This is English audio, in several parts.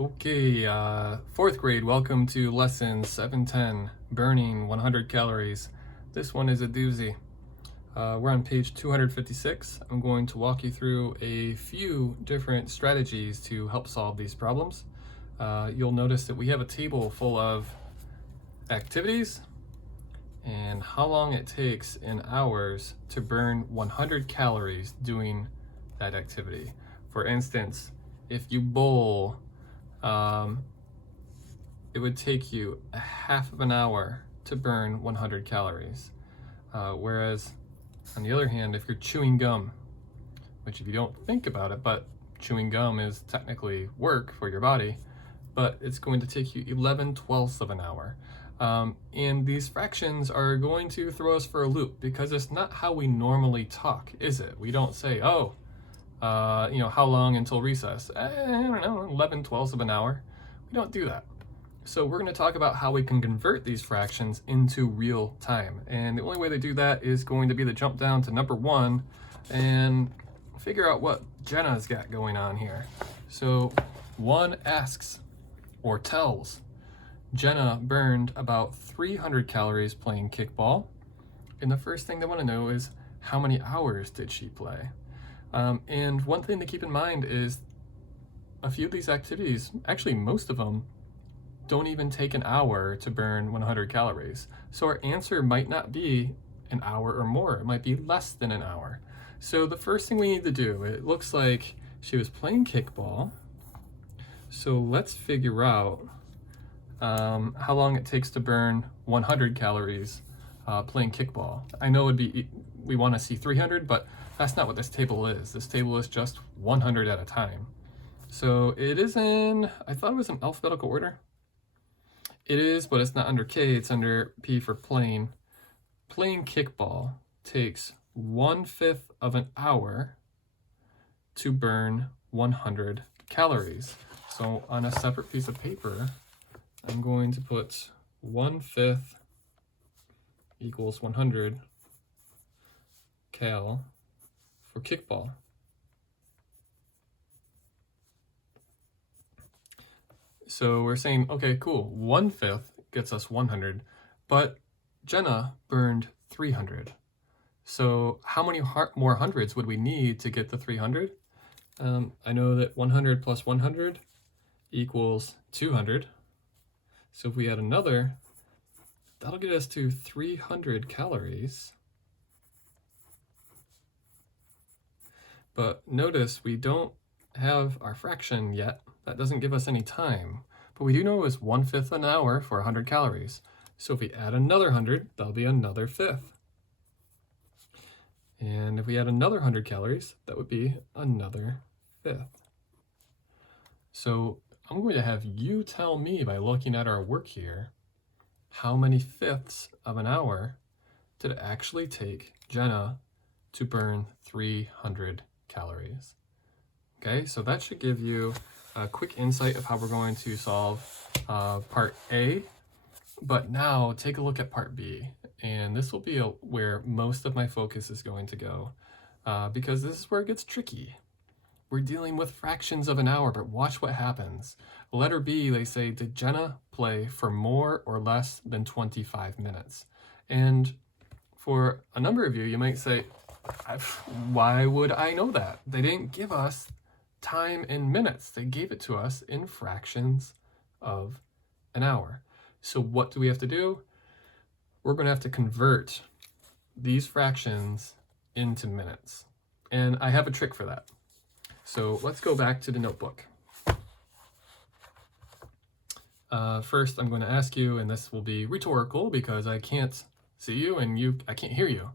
Okay, fourth grade, welcome to lesson 710, burning 100 calories. This one is a doozy. We're on page 256. I'm going to walk you through a few different strategies to help solve these problems. You'll notice that we have a table full of activities and how long it takes in hours to burn 100 calories doing that activity. For instance, if you bowl, it would take you a half of an hour to burn 100 calories. Whereas, on the other hand, if you're chewing gum, which if you don't think about it, but chewing gum is technically work for your body, but it's going to take you 11/12 of an hour. And these fractions are going to throw us for a loop because it's not how we normally talk, is it? We don't say, how long until recess? I don't know, 11/12 of an hour. We don't do that. So we're going to talk about how we can convert these fractions into real time. And the only way to do that is going to be to jump down to number 1 and figure out what Jenna's got going on here. So 1 asks or tells, Jenna burned about 300 calories playing kickball. And the first thing they want to know is how many hours did she play? And one thing to keep in mind is a few of these activities, actually most of them, don't even take an hour to burn 100 calories. So our answer might not be an hour or more. It might be less than an hour. So the first thing we need to do, it looks like she was playing kickball. So let's figure out how long it takes to burn 100 calories playing kickball. I know we want to see 300, but that's not what this table is. This table is just 100 at a time. So it is I thought it was in alphabetical order. It is, but it's not under K, it's under P for playing. Playing kickball takes 1/5 of an hour to burn 100 calories. So on a separate piece of paper, I'm going to put 1/5 equals 100 cal for kickball. So we're saying, okay, cool, 1/5 gets us 100, but Jenna burned 300. So how many more hundreds would we need to get to 300? I know that 100 plus 100 equals 200. So if we add another, that'll get us to 300 calories. But notice we don't have our fraction yet. That doesn't give us any time. But we do know it's 1/5 an hour for 100 calories. So if we add another 100, that'll be another 1/5. And if we add another 100 calories, that would be another 1/5. So I'm going to have you tell me by looking at our work here, how many 1/5 of an hour did it actually take Jenna to burn 300 calories? Okay, so that should give you a quick insight of how we're going to solve part A. But now take a look at part B. And this will be where most of my focus is going to go because this is where it gets tricky. We're dealing with fractions of an hour, but watch what happens. Letter B, they say, did Jenna play for more or less than 25 minutes? And for a number of you, you might say, why would I know that? They didn't give us time in minutes. They gave it to us in fractions of an hour. So what do we have to do? We're going to have to convert these fractions into minutes. And I have a trick for that. So let's go back to the notebook. First, I'm going to ask you, and this will be rhetorical because I can't see you and I can't hear you.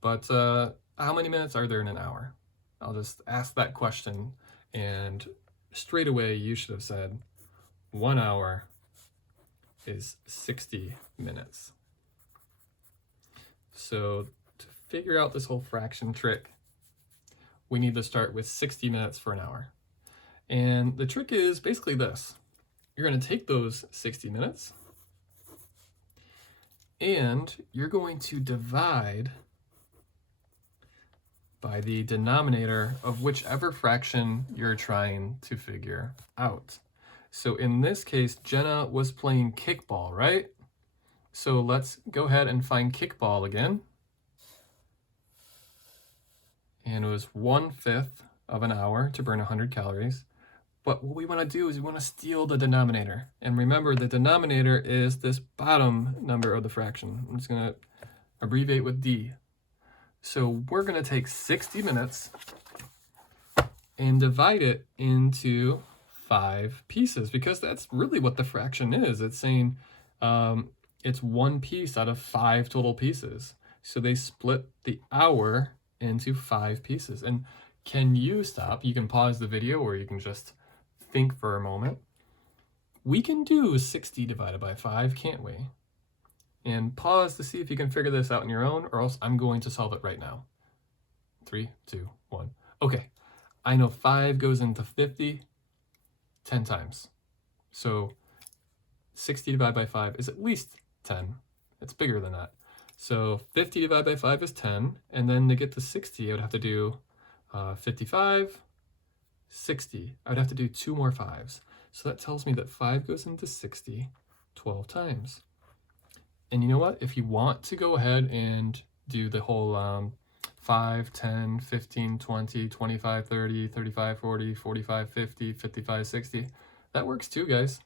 But how many minutes are there in an hour? I'll just ask that question, and straight away you should have said 1 hour is 60 minutes. So to figure out this whole fraction trick, we need to start with 60 minutes for an hour. And the trick is basically this. You're going to take those 60 minutes and you're going to divide by the denominator of whichever fraction you're trying to figure out. So in this case, Jenna was playing kickball, right? So let's go ahead and find kickball again. And it was 1/5 of an hour to burn 100 calories. But what we want to do is we want to steal the denominator. And remember, the denominator is this bottom number of the fraction. I'm just going to abbreviate with D. So we're going to take 60 minutes and divide it into 5 pieces, because that's really what the fraction is. It's saying it's 1 piece out of 5 total pieces. So they split the hour into 5 pieces. And can you stop? You can pause the video, or you can just think for a moment. We can do 60 divided by 5, can't we? And pause to see if you can figure this out on your own, or else I'm going to solve it right now. 3, 2, 1. Okay, I know 5 goes into 50 10 times. So 60 divided by 5 is at least 10. It's bigger than that. So 50 divided by 5 is 10, and then to get to 60, I would have to do 55, 60. I would have to do 2 more 5s. So that tells me that 5 goes into 60 12 times. And you know what? If you want to go ahead and do the whole 5, 10, 15, 20, 25, 30, 35, 40, 45, 50, 55, 60, that works too, guys.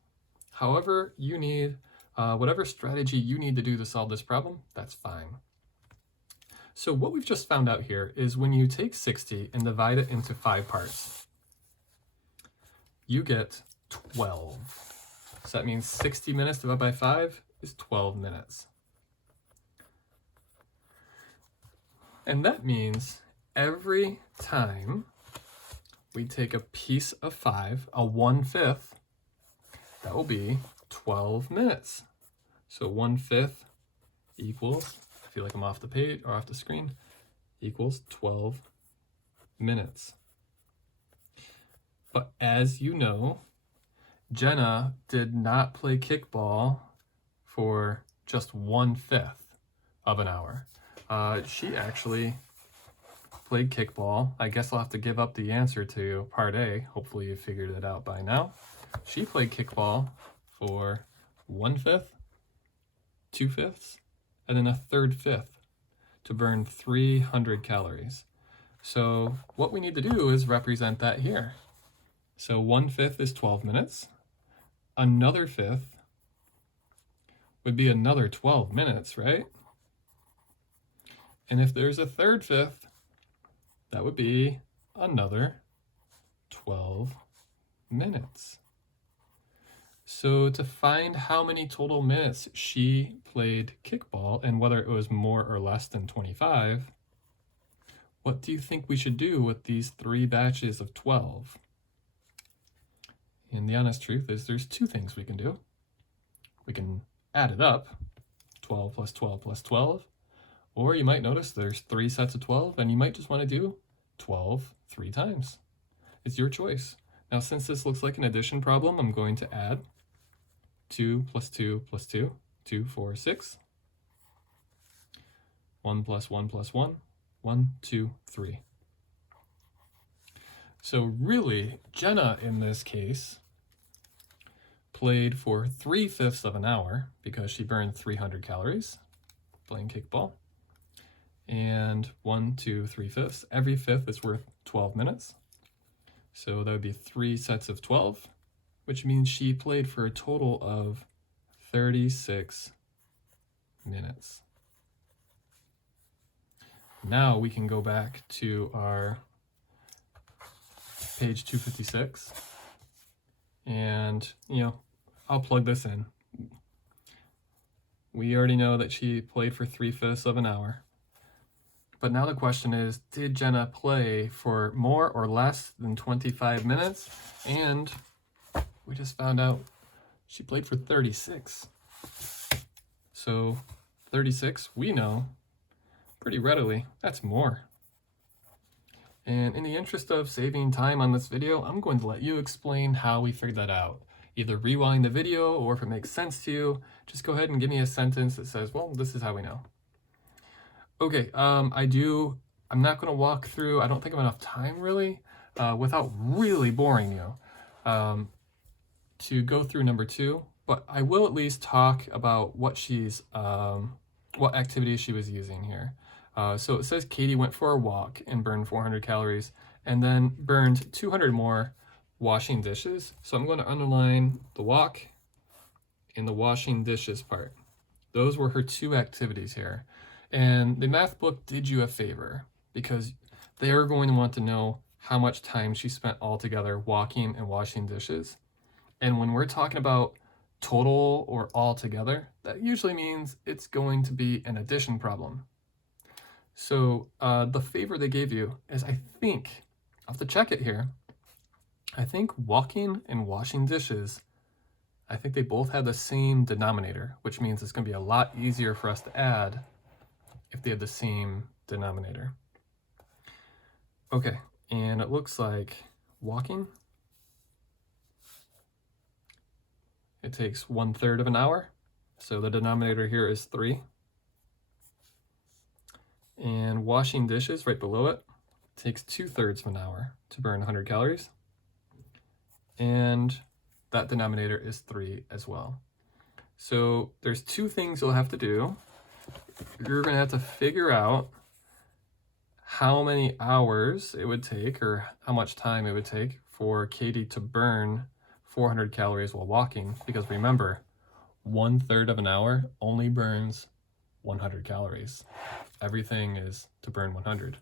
However you need, whatever strategy you need to do to solve this problem, that's fine. So what we've just found out here is when you take 60 and divide it into 5 parts, you get 12. So that means 60 minutes divided by 5 is 12 minutes. And that means every time we take a piece of 5, a 1/5, that will be 12 minutes. So 1/5 equals, I feel like I'm off the page or off the screen, equals 12 minutes. But as you know, Jenna did not play kickball for just 1/5 of an hour. She actually played kickball. I guess I'll have to give up the answer to part A. Hopefully you figured it out by now. She played kickball for 1/5, 2/5, and then a 3/5 to burn 300 calories. So what we need to do is represent that here. So 1/5 is 12 minutes. Another 5th would be another 12 minutes, right? And if there's a 3/5, that would be another 12 minutes. So to find how many total minutes she played kickball and whether it was more or less than 25, what do you think we should do with these 3 batches of 12? And the honest truth is there's 2 things we can do. We can add it up, 12 plus 12 plus 12, or you might notice there's 3 sets of 12, and you might just want to do 12 3 times. It's your choice. Now, since this looks like an addition problem, I'm going to add 2 plus 2 plus 2, 2, 4, 6. 1 plus 1 plus 1, 1, 2, 3. So really, Jenna in this case played for 3/5 of an hour because she burned 300 calories playing kickball. And 1, 2, 3/5. Every 5th is worth 12 minutes. So that would be 3 sets of 12, which means she played for a total of 36 minutes. Now we can go back to our page 256, and I'll plug this in. We already know that she played for 3/5 of an hour. But now the question is, did Jenna play for more or less than 25 minutes? And we just found out she played for 36. So 36, we know pretty readily, that's more. And in the interest of saving time on this video, I'm going to let you explain how we figured that out. Either rewind the video, or if it makes sense to you, just go ahead and give me a sentence that says, well, this is how we know. Okay, I'm not going to walk through, I don't think I have enough time really, without really boring you. to go through number 2, but I will at least talk about what she's, what activity she was using here. So it says Katie went for a walk and burned 400 calories and then burned 200 more washing dishes. So I'm going to underline the walk and the washing dishes part. Those were her 2 activities here. And the math book did you a favor because they are going to want to know how much time she spent altogether walking and washing dishes. And when we're talking about total or all together, that usually means it's going to be an addition problem. So the favor they gave you is, I think, I'll have to check it here, I think walking and washing dishes, I think they both have the same denominator, which means it's going to be a lot easier for us to add if they have the same denominator. Okay, and it looks like walking, it takes 1/3 of an hour, so the denominator here is 3. And washing dishes right below it takes 2/3 of an hour to burn 100 calories. And that denominator is 3 as well. So there's 2 things you'll have to do. You're going to have to figure out how many hours it would take or how much time it would take for Katie to burn 400 calories while walking, because remember, 1/3 of an hour only burns 100 calories. Everything is to burn 100.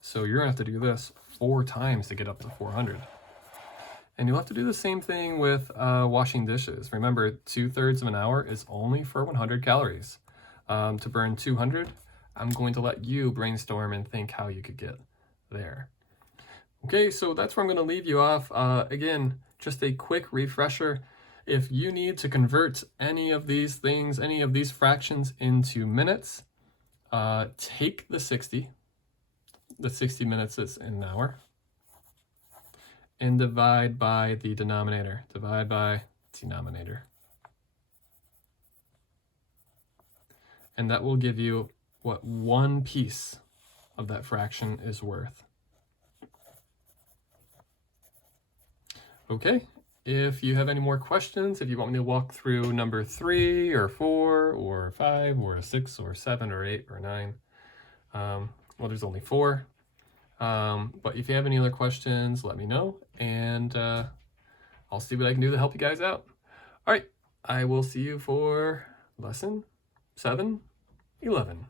So you're gonna have to do this 4 times to get up to 400. And you'll have to do the same thing with washing dishes. Remember, 2/3 of an hour is only for 100 calories. To burn 200, I'm going to let you brainstorm and think how you could get there. Okay, so that's where I'm going to leave you off. Again, just a quick refresher. If you need to convert any of these things, any of these fractions into minutes, take the 60 minutes is in an hour, and divide by the denominator. Divide by denominator. And that will give you what 1 piece of that fraction is worth. Okay, if you have any more questions, if you want me to walk through number 3 or 4 or 5 or 6 or 7 or 8 or 9, well, there's only 4. But if you have any other questions, let me know, and I'll see what I can do to help you guys out. All right, I will see you for lesson 7-11.